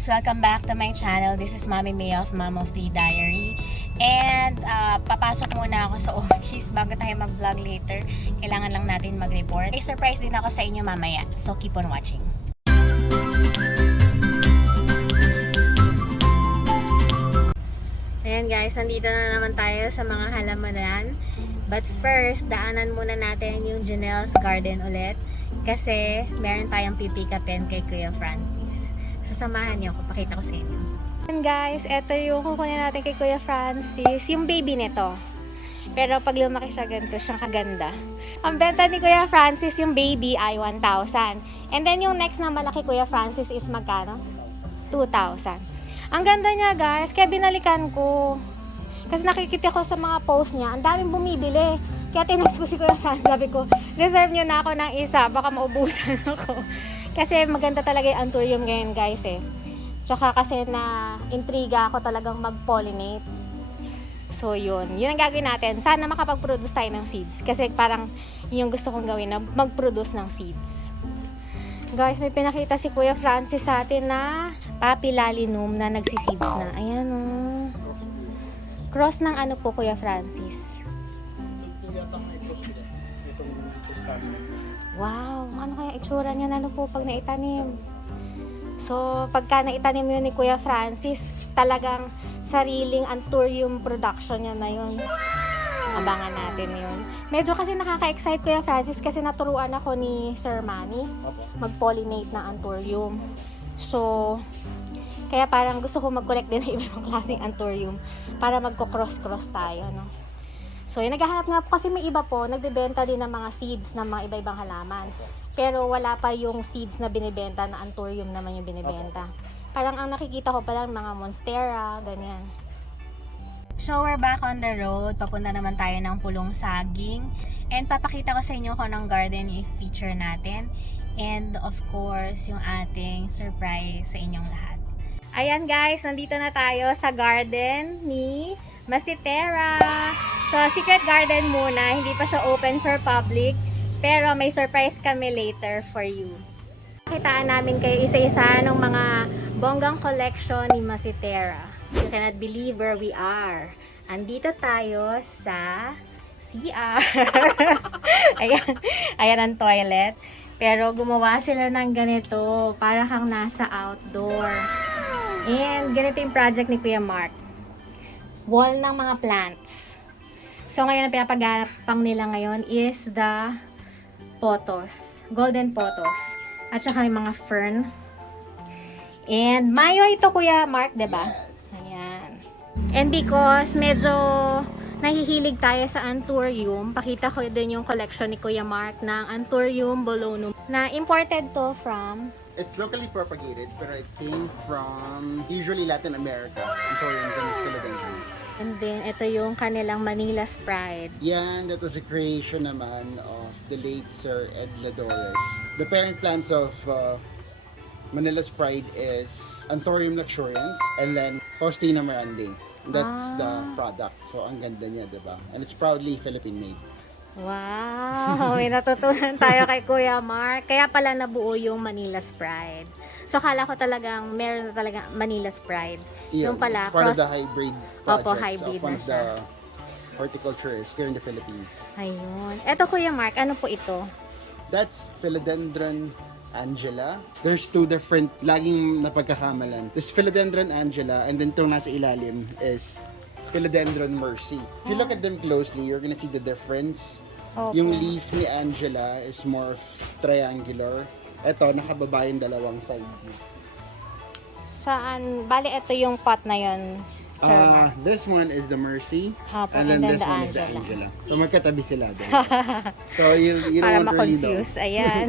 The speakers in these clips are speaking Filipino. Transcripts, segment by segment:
guys! Welcome back to my channel. This is Mommy May of Mom of the Diary. And papasok muna ako sa office bago tayo mag-vlog later. Kailangan lang natin mag-report. May surprise din ako sa inyo mamaya. So keep on watching. Ayan guys, nandito na naman tayo sa mga halamanan. But first, daanan muna natin yung Janelle's Garden ulit. Kasi meron tayong pipikapin kay Kuya Francis. Sasamahan niyo ako, pakita ko sa inyo. And guys, eto yung kukunin natin kay Kuya Francis, yung baby nito. Pero pag lumaki siya, ganito siyang kaganda. Ang benta ni Kuya Francis, yung baby ay 1,000. And then yung next na malaki Kuya Francis is magkano? 2,000. Ang ganda niya guys, kaya binalikan ko. Kasi nakikita ko sa mga post niya, ang daming bumibili. Kaya tinext ko si Kuya Francis, sabi ko, reserve niyo na ako ng isa, baka maubusan ako. Kasi maganda talaga yung Anthurium ngayon guys eh. Tsaka kasi na intriga ako talagang mag-pollinate. So yun ang gagawin natin. Sana makapag-produce tayo ng seeds. Kasi parang yung gusto kong gawin na mag-produce ng seeds. Guys, may pinakita si Kuya Francis sa atin na papilalinum na nagsiseeds na. Ayan oh. Cross ng ano po Kuya Francis? Wow, ano kaya itsura niya na po pag naitanim? So, pagka naitanim yun ni Kuya Francis, talagang sariling Anthurium production niya na yun. Abangan natin yun. Medyo kasi nakaka-excite Kuya Francis kasi naturuan ako ni Sir Manny mag-pollinate ng Anthurium. So, kaya parang gusto ko mag-collect din ng ibang klaseng Anthurium para magko-cross-cross tayo, no? So, yung naghahanap nga po kasi may iba po, nagbebenta din ng mga seeds ng mga iba-ibang halaman. Pero wala pa yung seeds na binibenta na Anthurium naman yung binibenta. Parang ang nakikita ko pa lang mga Masitera, ganyan. So, we're back on the road. Papunta naman tayo ng Pulong Saging. And papakita ko sa inyo kung anong garden i-feature natin. And of course, yung ating surprise sa inyong lahat. Ayan guys, nandito na tayo sa garden ni Masitera. So, secret garden muna. Hindi pa siya open for public. Pero may surprise kami later for you. Kitaan namin kayo isa-isa ng mga bonggang collection ni Masitera. You cannot believe where we are. Andito tayo sa CR. Ayan ang toilet. Pero gumawa sila ng ganito. Para kang nasa outdoor. And ganito yung project ni Kuya Mark. Wall ng mga plants. So ngayon ang pinapagapang nila ngayon is the potos. Golden potos. At saka yung mga fern. And mayo ito Kuya Mark, diba? Yes. Ayan. And because medyo nahihilig tayo sa Anthurium, pakita ko din yung collection ni Kuya Mark ng Anthurium bolonum na imported to from... It's locally propagated, pero it came from usually Latin America. Anthurium and Philippines. And then, ito yung kanilang Manila's Pride. Yan, that was a creation naman of the late Sir Ed Ladores. The parent plants of Manila's Pride is Anthurium luxurians and then Faustina mirandi. That's the product. So, ang ganda niya, diba? And it's proudly Philippine-made. Wow! May natutunan tayo kay Kuya Mark. Kaya pala nabuo yung Manila's Pride. So, kala ko talagang meron na talaga Manila's Pride. Yeah, yung pala, it's part of the hybrid project Opo, hybrid of one na of siya. the horticulturists here in the Philippines. Ayun. Eto Kuya Mark, ano po ito? That's Philodendron Angela. There's two different, laging napagkakamalan. This Philodendron Angela and then itong nasa ilalim is Philodendron Mercy. If you look at them closely, you're gonna see the difference. Opo. Yung leaf ni Angela is more triangular. Ito, nakababa yung dalawang side. Saan? Bali, ito yung pot na yun, Sir Mark. This one is the Mercy. Opo, and then this the one is the Angela. So magkatabi sila doon. So you Para don't really know. ma-confuse. Ayan.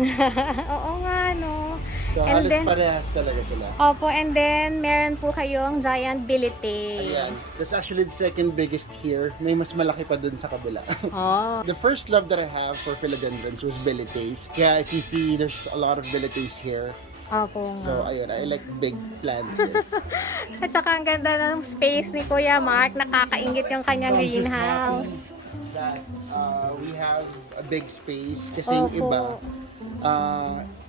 Oo nga, no? So And halos then- parehas talaga sila. Opo, and then meron po kayong giant bilite. Ayan. That's actually the second biggest here. May mas malaki pa dun sa kabila. Oh. The first love that I have for philodendrons was bilites. Kaya if you see, there's a lot of bilites here. Opo nga. So ayun, I like big plants here. At saka ang ganda ng space ni Kuya Mark. Nakakaingit yung kanyang So, I'm just greenhouse. happy that we have a big space kasi yung Opo. iba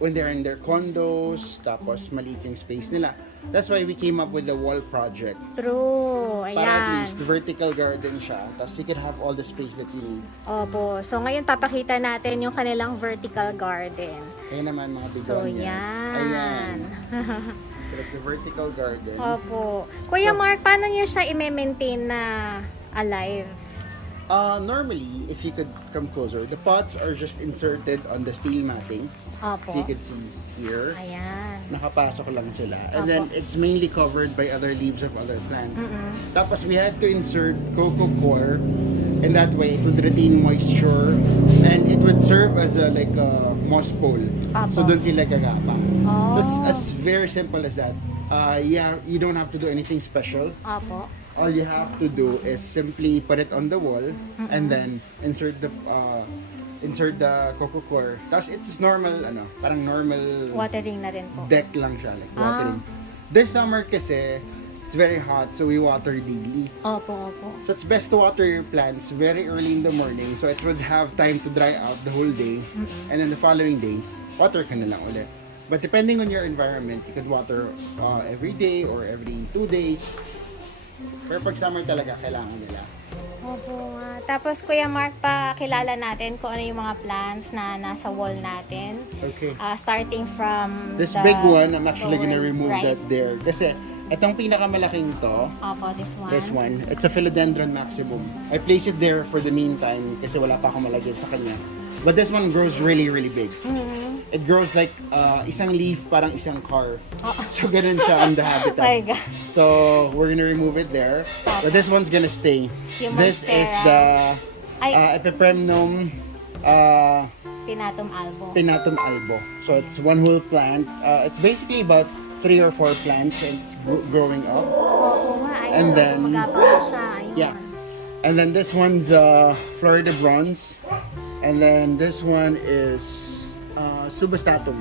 when they're in their condos, tapos maliit yung space nila. That's why we came up with the wall project. True. Para at Ayan. least vertical garden siya, tapos you can have all the space that you need. Opo. So, ngayon papakita natin yung kanilang vertical garden. Ayan naman mga So, begonias. yan. Ayan. That's the vertical garden. Opo. Kuya Mark, paano niyo siya i-maintain na alive? Normally, if you could come closer, the pots are just inserted on the steel matting. Opo. If you could see here. Ayan. Nakapasok lang sila. And Opo. then, it's mainly covered by other leaves of other plants. Tapos, we had to insert coco coir. And that way, it would retain moisture. And it would serve as a moss pole. Opo. So, doon sila gagapang. Oh. So, it's as very simple as that. Yeah, you don't have to do anything special. Opo. All you have to do is simply put it on the wall and then insert the coco coir. Tapos it's normal, parang normal Watering na rin po. deck lang siya, like watering. This summer kasi, it's very hot, so we water daily. Opo, opo. So it's best to water your plants very early in the morning so it would have time to dry out the whole day. And then the following day, water ka na lang ulit. But depending on your environment, you could water every day or every 2 days. Pero pag summer talaga, kailangan nila. Opo nga. Tapos Kuya Mark, pakilala natin kung ano yung mga plants na nasa wall natin. Okay. Starting from This the big one, I'm actually gonna lower remove right. that there. Kasi, itong pinakamalaking to, Opo, this one, it's a philodendron maximum. I place it there for the meantime kasi wala pa akong malagyan sa kanya. But this one grows really, really big. It grows like isang leaf, parang isang car. So, ganun siya on the habitat. My God. So, we're gonna remove it there. But this one's gonna stay. Yung This is Masitera. the Epipremnum Pinatum albo. albo. So, it's one whole plant. It's basically about 3 or 4 plants and it's growing up. Opo nga. Ayun. And then, Magapang na siya. Ayun. Yeah. And then this one's Florida bronze. And then this one is Subastatum.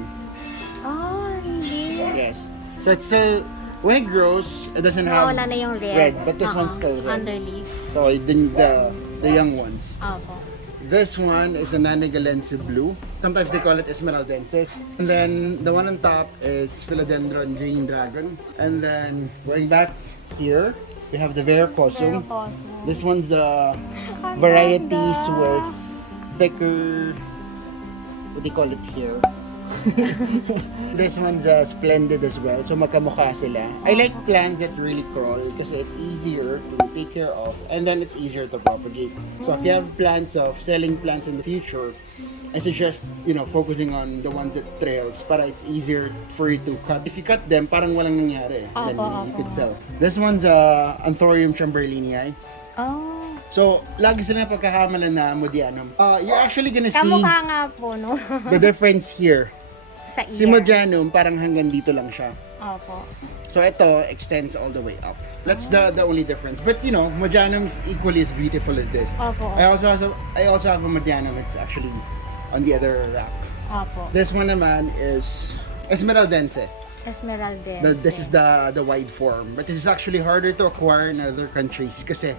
Oh, hindi. Yes. So it's still, when it grows, it doesn't have Wala na yung red. but this one's still red. Underleaf. So the young ones. Opo. This one is a Nanigalense blue. Sometimes they call it Esmeraldensis. And then the one on top is Philodendron green dragon. And then going back here, we have the Veracosum. Veracosum. This one's the Ang varieties ganda. with thicker, what do you call it here? This one's splendid as well, so magkamukha sila. I like plants that really crawl kasi it's easier to take care of and then it's easier to propagate. So if you have plans of selling plants in the future, I suggest, focusing on the ones that trails para it's easier for you to cut. If you cut them, parang walang nangyari. Then you could sell. This one's Anthurium I. Oh. So, lagi sila pagkakamalan na Modianum. You're actually gonna see Kamukha nga po, no? the difference here. Sa ear. Si Modianum, parang hanggang dito lang siya. Opo. So, ito extends all the way up. That's the only difference. But, Modianum's equally as beautiful as this. Opo. I also have a Modianum. It's actually on the other rack. Opo. This one naman is Esmeraldense. Esmeralda. This is the wide form. But this is actually harder to acquire in other countries kasi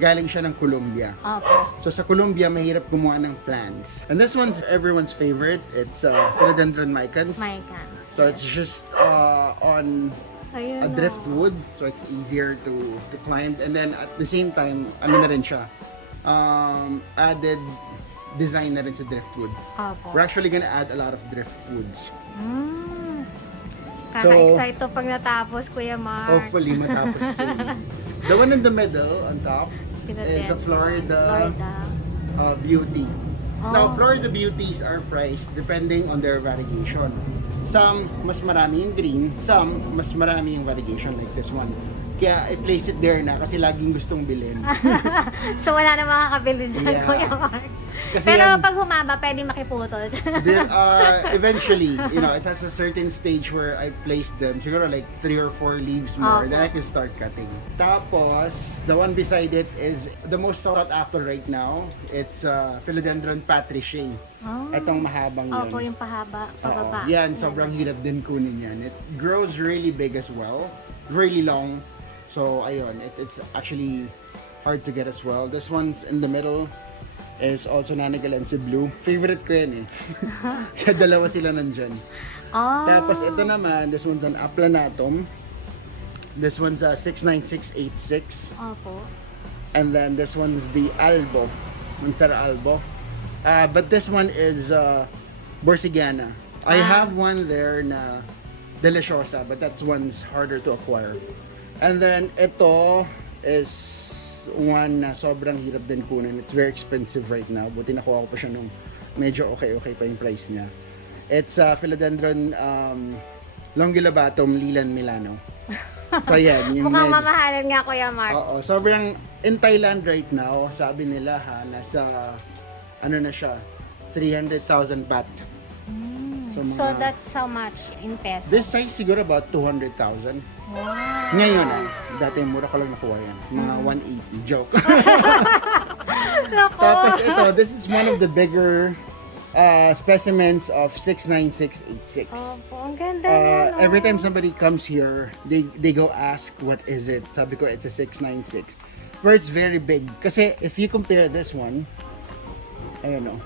galing siya ng Colombia. Opo. So sa Colombia, mahirap gumawa ng plants. And this one's everyone's favorite. It's Philodendron micans. Maikan. So it's just on Ayun a o. driftwood. So it's easier to plant. And then at the same time, ano na rin siya, added design na rin sa driftwood. Opo. We're actually gonna add a lot of driftwoods. Kaka-excite to pag natapos, Kuya Mark. Hopefully matapos soon. The one in the middle, on top, is a Florida Beauty. Now, Florida Beauties are priced depending on their variegation. Some, mas marami yung green. Some, mas marami yung variegation like this one. Kaya, I place it there na kasi laging gustong bilhin. So, wala na makakabili dyan, Yeah. Kuya Mark. Kasi Pero yan, pag humaba, pwede makiputol. eventually, it has a certain stage where I place them. Siguro like 3 or 4 leaves more. Then I can start cutting. Tapos, the one beside it is the most sought after right now. It's Philodendron patriciae. Oh. Itong mahabang yun. Opo, yung pahaba, Oo. pababa. Yan, sobrang hirap din kunin yan. It grows really big as well. Really long. So, ayun, it's actually hard to get as well. This one's in the middle. is also Nanigalense Blue. Favorite ko yan eh. Kaya dalawa sila nandyan. Ah. Tapos ito naman, this one's an Aplanatum. This one's a 69686. Opo. And then this one's the Albo. Masitera Albo. But this one is Borsigiana. I have one there na Deliciosa, but that one's harder to acquire. And then ito is one na sobrang hirap din kunin. It's very expensive right now. Buti nakuha ko pa siya nung medyo okay pa yung price niya. It's Philodendron Longilobatum Lilan Milano. So yan, yung Mukhang mamahalan nga, Kuya Mark. Oo, sobrang in Thailand right now, sabi nila nasa ano na siya, 300,000 baht. So that's how much in peso? This size siguro about 200,000. Wow. Ngayon dati mura ko lang nakuha yan. Mga 180, joke. Nako. Tapos ito, this is one of the bigger specimens of 69686. Opo, ang ganda niya, no? Every time somebody comes here, they go ask what is it. Sabi ko it's a 696. Where it's very big. Kasi if you compare this one, I don't know,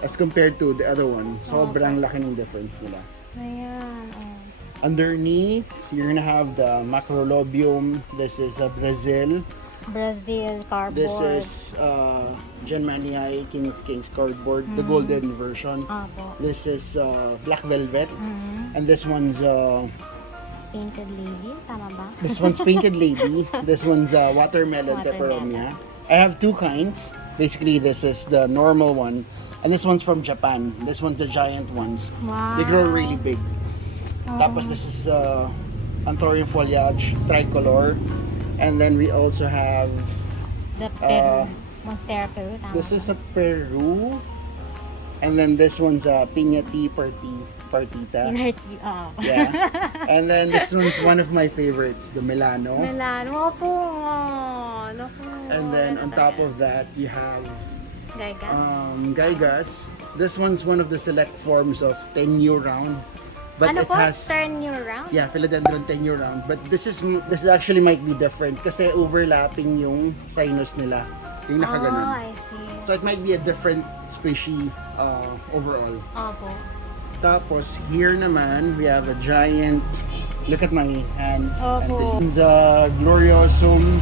as compared to the other one, sobrang laki ng difference nila. Ayan. Oh. Underneath, you're gonna have the Macrolobium. This is a Brazil. Brazil cardboard. This is Genmanii King of Kings cardboard, the golden version. Opo. This is Black Velvet. And this one's Painted lady, tama ba? this one's Painted Lady. This one's Watermelon Peperomia. I have two kinds. Basically, this is the normal one. And this one's from Japan. This one's the giant ones. Wow. They grow really big. Tapos this is Anthurium foliage, tricolor. And then we also have The Peru. Monstera Peru, tama this ba? is a Peru. And then this one's a Piñati Partita. Inherti, oo. Yeah. And then this one's one of my favorites, the Milano. Milano, opo. Naku. And then on top of that, you have Gaigas. Gaigas. This one's one of the select forms of 10-year round. But Ano it po? has Turn you around? yeah, Philodendron 10-year round. But this actually might be different kasi overlapping yung sinus nila. Yung Oh, nakaganon. I see. So it might be a different species overall. Opo. Tapos here naman, we have a giant, look at my hand. Opo. And this is a Gloriosum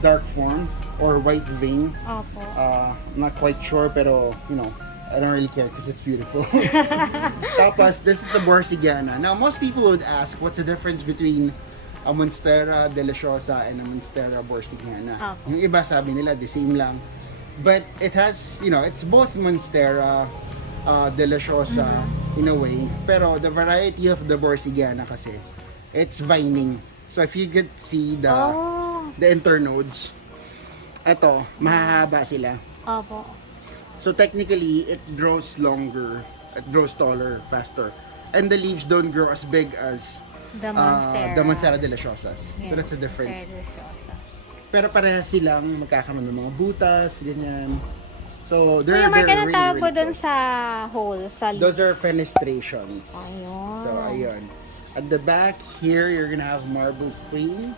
dark form or white vein. Opo. I'm not quite sure pero, you know, I don't really care because it's beautiful. Tapos, this is the Borsigiana. Now, most people would ask, what's the difference between a Monstera Deliciosa and a Monstera Borsigiana? Opo. Yung iba sabi nila, the same lang. But it has, you know, it's both Monstera Deliciosa in a way. Pero the variety of the Borsigiana kasi, it's vining. So if you could see the internodes, eto, mahahaba sila. Opo. So technically, it grows longer, it grows taller, faster. And the leaves don't grow as big as The Monstera. the Monstera Deliciosas. Yeah, So that's the difference. Monstera Deliciosa. Pero parehas silang magkakaroon ng mga butas, ganyan. So they're, Kuya Mark, they're anong really, tawag mo really dun cool. sa hole? Sa Those are fenestrations. Ayun. So ayun. At the back here, you're gonna have marble queen.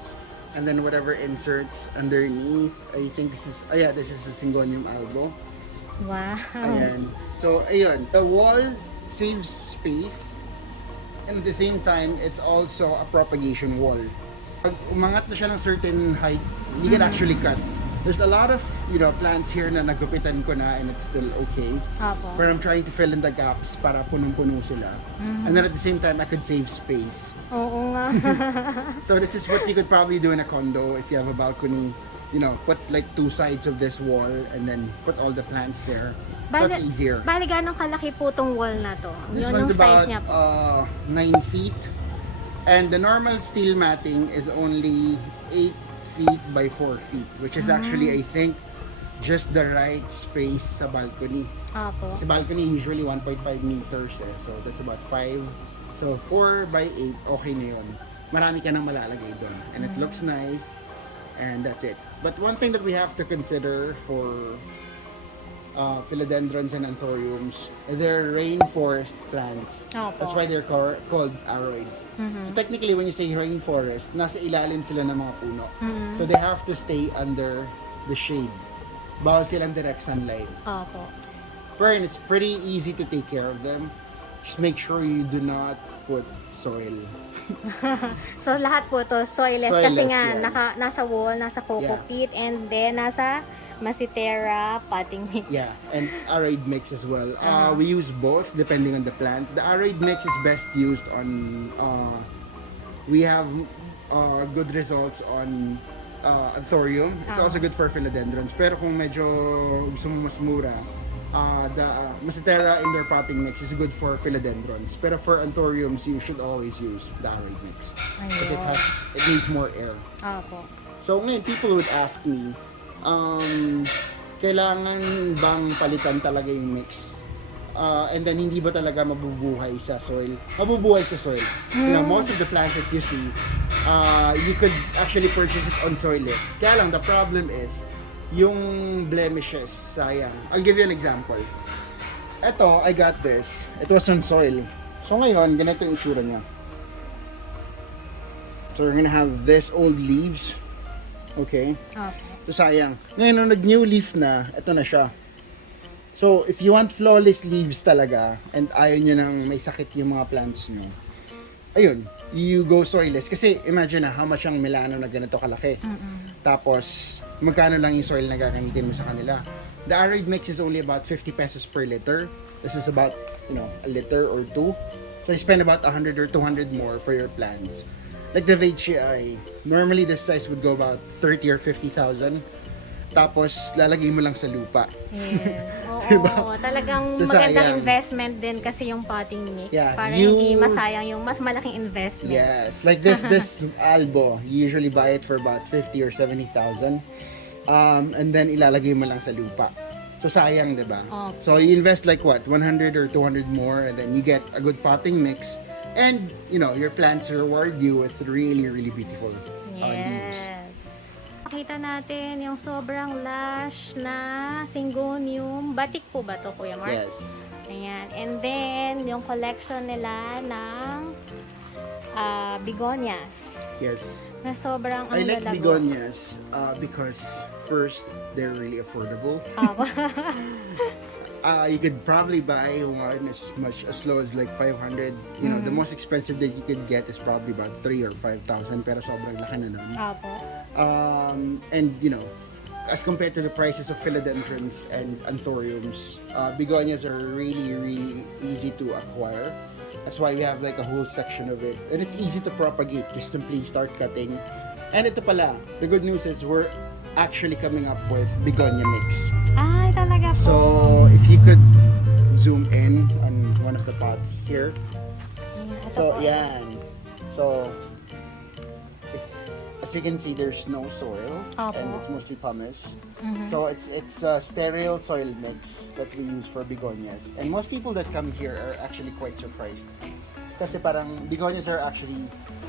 And then whatever inserts underneath, I think this is, this is a Syngonium albo. Wow. Ayan. So, ayun. The wall saves space and at the same time, it's also a propagation wall. Pag umangat na siya ng certain height, you can actually cut. There's a lot of, you know, plants here na nagupitan ko na and it's still okay. Opo. But I'm trying to fill in the gaps para punong-puno sila. And then at the same time, I could save space. Oo nga. So this is what you could probably do in a condo if you have a balcony. You know, put like two sides of this wall and then put all the plants there. So it's easier. Bali, gano'ng kalaki po tong wall na to? This Yun one's yung size about niya po. 9 feet. And the normal steel matting is only 8 feet by 4 feet. Which is actually, I think, just the right space sa balcony. Opo. Sa balcony, usually 1.5 meters. So that's about 5. So 4 by 8, okay na yun. Marami ka nang malalagay doon. And it looks nice. And that's it. But one thing that we have to consider for philodendrons and anthuriums, they're rainforest plants. Opo. That's why they're called aroids. So technically, when you say rainforest, nasa ilalim sila ng mga puno. So they have to stay under the shade bawal silang direct sunlight. Opo. But it's pretty easy to take care of them. Just make sure you do not put soil. So lahat po to soilless kasi Soilless, nga yeah. nasa wall, nasa coco Yeah. peat, and then nasa Masitera potting mix. Yeah, and aroid mix as well. Ah. We use both depending on the plant. The aroid mix is best used on. We have good results on Anthurium. It's also good for philodendrons. Pero kung medyo gusto mo mas mura, the Masitera indoor potting mix is good for philodendrons. Pero for Anthuriums, you should always use the aroid mix because it needs more air. Opo. So ngayon, people would ask me, kailangan bang palitan talaga yung mix? And then hindi ba talaga mabubuhay sa soil? Mabubuhay sa soil. You know, most of the plants that you see, you could actually purchase it on soil. Kaya lang, the problem is, yung blemishes, sayang. I'll give you an example. Ito, I got this. It was on soil. So ngayon, ganito yung itsura niya. So we're gonna have this old leaves. Okay? Okay. So sayang. Ngayon, nung nag-new leaf na, ito na siya. So, if you want flawless leaves talaga, and ayaw nyo nang may sakit yung mga plants nyo, ayun, you go soilless. Kasi imagine na how much ang melano na ganito kalaki. Tapos, magkano lang yung soil na gagamitin mo sa kanila. The aroid mix is only about 50 pesos per liter. This is about, you know, a liter or two. So, you spend about 100 or 200 more for your plants. Like the Veitchii, normally this size would go about 30 or 50,000. Tapos, lalagay mo lang sa lupa. Yes. Oo, Diba? talagang So, magandang sayang. investment din kasi yung potting mix. Yeah, Para you- hindi masayang yung mas malaking investment. Yes, like this albo, you usually buy it for about 50 or 70,000. And then ilalagay mo lang sa lupa. So sayang, 'di ba? Okay. So you invest like what, 100 or 200 more, and then you get a good potting mix, and you know, your plants reward you with really really beautiful leaves. Yes. Makita natin yung sobrang lush na Syngonium. Batik po ba to, Kuya Mark? Yes. Ayan. And then, yung collection nila ng begonias. Yes. Na sobrang I like lalago. begonias because first, they're really affordable. Opo. You could probably buy one as much as low as like 500. You know, the most expensive that you could get is probably about 3 or 5,000, pero sobrang laki na nun. Opo. And you know, as compared to the prices of philodendrons and anthuriums, begonias are really really easy to acquire. That's why we have like a whole section of it, and it's easy to propagate. Just simply start cutting. And ito pala, the good news is we're actually coming up with begonia mix. Ay, talaga po. So if you could zoom in on one of the pots here. Ayan, ito So po. yan. So if, as you can see, there's no soil, Opo. and it's mostly pumice. Mhm. So it's a sterile soil mix that we use for begonias. And most people that come here are actually quite surprised. Kasi parang begonias are actually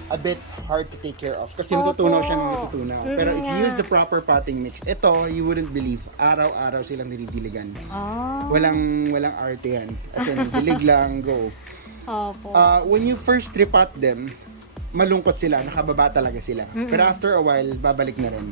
a bit hard to take care of. Kasi natutunaw siya ng natutunaw. Pero if you use the proper potting mix, ito, you wouldn't believe, araw-araw silang dinidiligan. Oh. Walang arte yan. As in, dilig lang, go. Opo. When you first repot them, malungkot sila, nakababa talaga sila. Pero after a while, babalik na rin.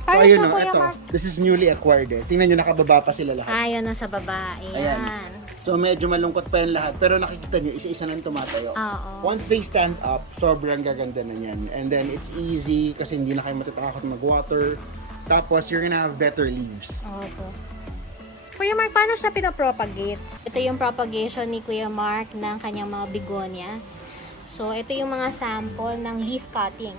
So Paano ayun siya, no, Kuya ito, Mark? this is newly acquired eh. Tingnan nyo, nakababa pa sila lahat. Ayun na sa baba. Ayan. Ayan. So medyo malungkot pa yung lahat, pero nakikita nyo, isa-isa nang tumatayo. Oo. Once they stand up, sobrang gaganda na yan. And then it's easy kasi hindi na kayo matatakot mag-water. Tapos you're gonna have better leaves. Opo. Kuya Mark, paano siya pinapropagate? Ito yung propagation ni Kuya Mark ng kanyang mga begonias. So, ito yung mga sample ng leaf cuttings.